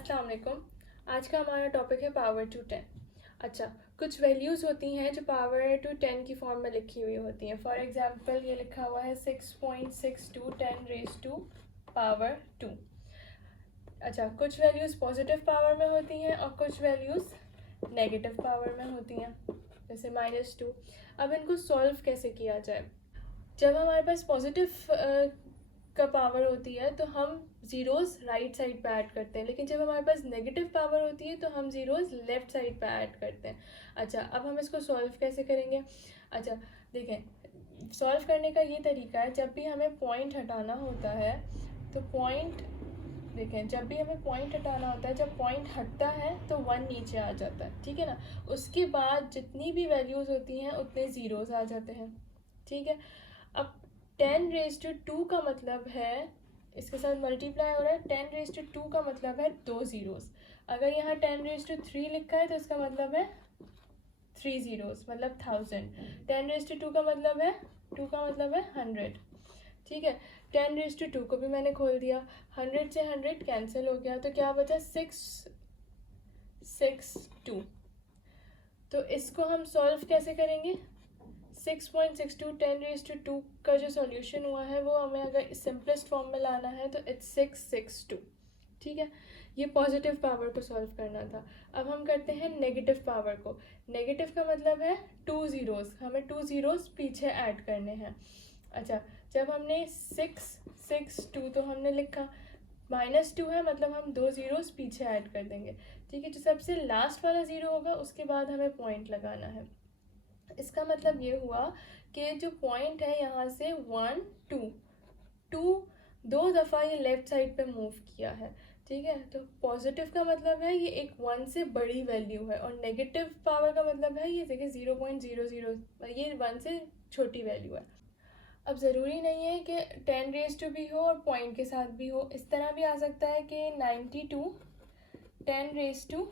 अस्सलाम वालेकुम। आज का हमारा टॉपिक है पावर टू 10। अच्छा, कुछ वैल्यूज़ होती हैं जो पावर टू 10 की फॉर्म में लिखी हुई होती हैं। फॉर एग्जांपल ये लिखा हुआ है 6.62 10 रेज टू पावर 2। अच्छा, कुछ वैल्यूज़ पॉजिटिव पावर में होती हैं और कुछ वैल्यूज़ नेगेटिव पावर में होती हैं, जैसे -2। अब इनको सॉल्व कैसे किया जाए? जब हमारे पास पॉजिटिव का पावर होती है तो हम ज़ीरोज़ राइट साइड पे ऐड करते हैं, लेकिन जब हमारे पास नेगेटिव पावर होती है तो हम ज़ीरोज़ लेफ़्ट साइड पे ऐड करते हैं। अच्छा, अब हम इसको सॉल्व कैसे करेंगे? अच्छा, देखें, सॉल्व करने का ये तरीका है, जब भी हमें पॉइंट हटाना होता है तो पॉइंट देखें, जब भी हमें पॉइंट हटाना होता है, जब पॉइंट हटता है तो 1 नीचे आ जाता है, ठीक है ना। उसके बाद जितनी भी वैल्यूज़ होती हैं उतने ज़ीरोज़ आ जाते हैं, ठीक है। अब 10 रेज टू 2 का मतलब है, इसके साथ मल्टीप्लाई हो रहा है, 10 रेज टू 2 का मतलब है 2 ज़ीरोज़। अगर यहाँ 10 रेज टू 3 लिखा है तो इसका मतलब है 3 ज़ीरोज़, मतलब 1000। 10 रेज टू 2 का मतलब है 2 का मतलब है 100, ठीक है। 10 रेज टू 2 को भी मैंने खोल दिया, 100 से 100 कैंसिल हो गया, तो क्या बचा 662। तो इसको हम सॉल्व कैसे करेंगे? 6.62 10 रेज टू 2 का जो सॉल्यूशन हुआ है वो हमें अगर सिंपलेस्ट फॉर्म में लाना है तो इट्स 662, ठीक है। ये पॉजिटिव पावर को सॉल्व करना था। अब हम करते हैं नेगेटिव पावर को। नेगेटिव का मतलब है 2 ज़ीरोज़, हमें 2 ज़ीरोज़ पीछे ऐड करने हैं। अच्छा, जब हमने 662 तो हमने लिखा, -2 है मतलब हम 2 ज़ीरोज़ पीछे ऐड कर देंगे, ठीक है। जो सबसे लास्ट वाला ज़ीरो होगा उसके बाद हमें पॉइंट लगाना है। इसका मतलब ये हुआ कि जो पॉइंट है यहाँ से 1 2 दो दफ़ा ये लेफ़्ट साइड पे मूव किया है, ठीक है। तो पॉजिटिव का मतलब है ये एक 1 से बड़ी वैल्यू है, और नेगेटिव पावर का मतलब है ये देखिए 0.00, ये 1 से छोटी वैल्यू है। अब ज़रूरी नहीं है कि 10 रेज टू भी हो और पॉइंट के साथ भी हो, इस तरह भी आ सकता है कि 92 10 रेज टू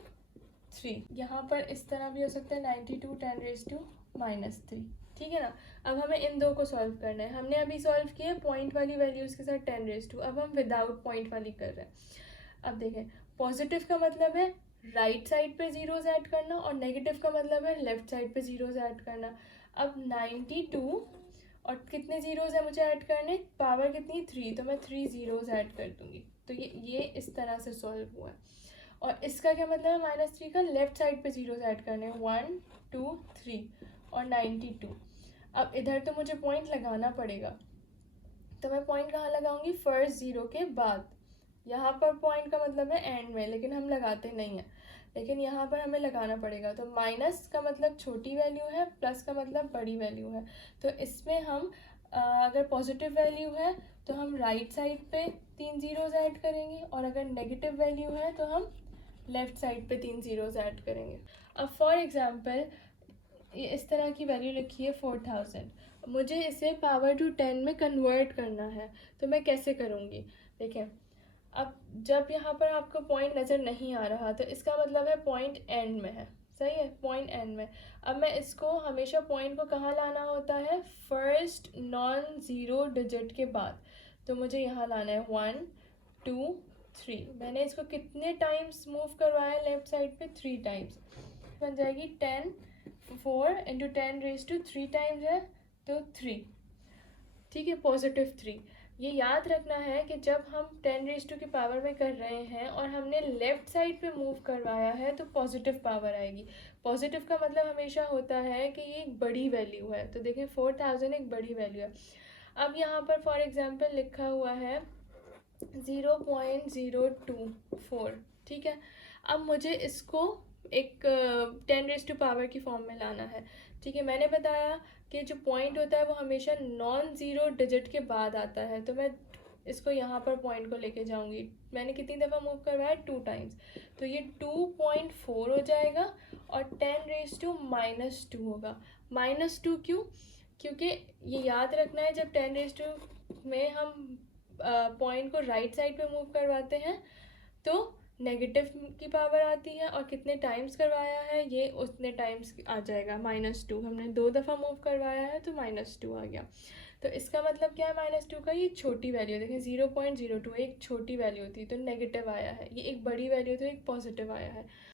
3, यहाँ पर इस तरह भी हो सकता है 92 10 रेज टू -3, ठीक है ना। अब हमें इन दो को सॉल्व करना है। हमने अभी सॉल्व किया पॉइंट वाली वैल्यूज़ के साथ 10 रेज टू, अब हम विदाउट पॉइंट वाली कर रहे हैं। अब देखें, पॉजिटिव का मतलब है राइट साइड पे ज़ीरोज़ ऐड करना और नेगेटिव का मतलब है लेफ़्ट साइड पे ज़ीरोज़ ऐड करना। अब 92 और कितने ज़ीरोज़ है मुझे ऐड करने, पावर कितनी 3, तो मैं 3 ज़ीरोज़ ऐड कर दूँगी। तो ये इस तरह से सॉल्व हुआ है। और इसका क्या मतलब है, -3 का लेफ़्ट साइड पे ज़ीरोज़ ऐड करने, 1 2 3 और 92। अब इधर तो मुझे पॉइंट लगाना पड़ेगा, तो मैं पॉइंट कहाँ लगाऊंगी, फर्स्ट ज़ीरो के बाद। यहाँ पर पॉइंट का मतलब है एंड में, लेकिन हम लगाते नहीं हैं, लेकिन यहाँ पर हमें लगाना पड़ेगा। तो माइनस का मतलब छोटी वैल्यू है, प्लस का मतलब बड़ी वैल्यू है। तो इसमें हम अगर पॉजिटिव वैल्यू है तो हम राइट साइड पे 3 ज़ीरोज़ ऐड करेंगे, और अगर नेगेटिव वैल्यू है तो हम लेफ़्ट साइड पे 3 ज़ीरोज़ ऐड करेंगे। अब फॉर एग्ज़ाम्पल ये इस तरह की वैल्यू लिखी है 4000, मुझे इसे पावर टू 10 में कन्वर्ट करना है, तो मैं कैसे करूँगी? देखें, अब जब यहाँ पर आपको पॉइंट नज़र नहीं आ रहा तो इसका मतलब है पॉइंट एंड में है, सही है, पॉइंट एंड में। अब मैं इसको हमेशा पॉइंट को कहाँ लाना होता है, फर्स्ट नॉन ज़ीरो डिजिट के बाद। तो मुझे यहाँ लाना है 1 2 3। मैंने इसको कितने टाइम्स मूव करवाया लेफ़्ट साइड पे, 3 टाइम्स। बन जाएगी 10 4 इंटू 10 रेज टू 3 टाइम्स है तो 3, ठीक है, पॉजिटिव 3। ये याद रखना है कि जब हम 10 रेज टू की पावर में कर रहे हैं और हमने लेफ़्ट साइड पे मूव करवाया है तो पॉजिटिव पावर आएगी। पॉजिटिव का मतलब हमेशा होता है कि ये एक बड़ी वैल्यू है, तो देखिए 4000 एक बड़ी वैल्यू है। अब यहाँ पर फॉर एग्जांपल लिखा हुआ है 0.024, ठीक है। अब मुझे इसको एक 10 रेज टू पावर की फॉर्म में लाना है, ठीक है। मैंने बताया कि जो पॉइंट होता है वो हमेशा नॉन ज़ीरो डिजिट के बाद आता है, तो मैं इसको यहाँ पर पॉइंट को लेके जाऊँगी। मैंने कितनी दफ़ा मूव करवाया, 2 टाइम्स, तो ये 2.4 हो जाएगा और 10 रेज टू -2 होगा। -2 क्यों? क्योंकि ये याद रखना है, जब 10 रेज टू में हम पॉइंट को राइट साइड पे मूव करवाते हैं तो नेगेटिव की पावर आती है, और कितने टाइम्स करवाया है ये उतने टाइम्स आ जाएगा, -2। हमने 2 दफ़ा मूव करवाया है तो -2 आ गया। तो इसका मतलब क्या है -2 का, ये छोटी वैल्यू देखें 0.02 एक छोटी वैल्यू थी तो नेगेटिव आया है, ये एक बड़ी वैल्यू थी एक पॉजिटिव आया है।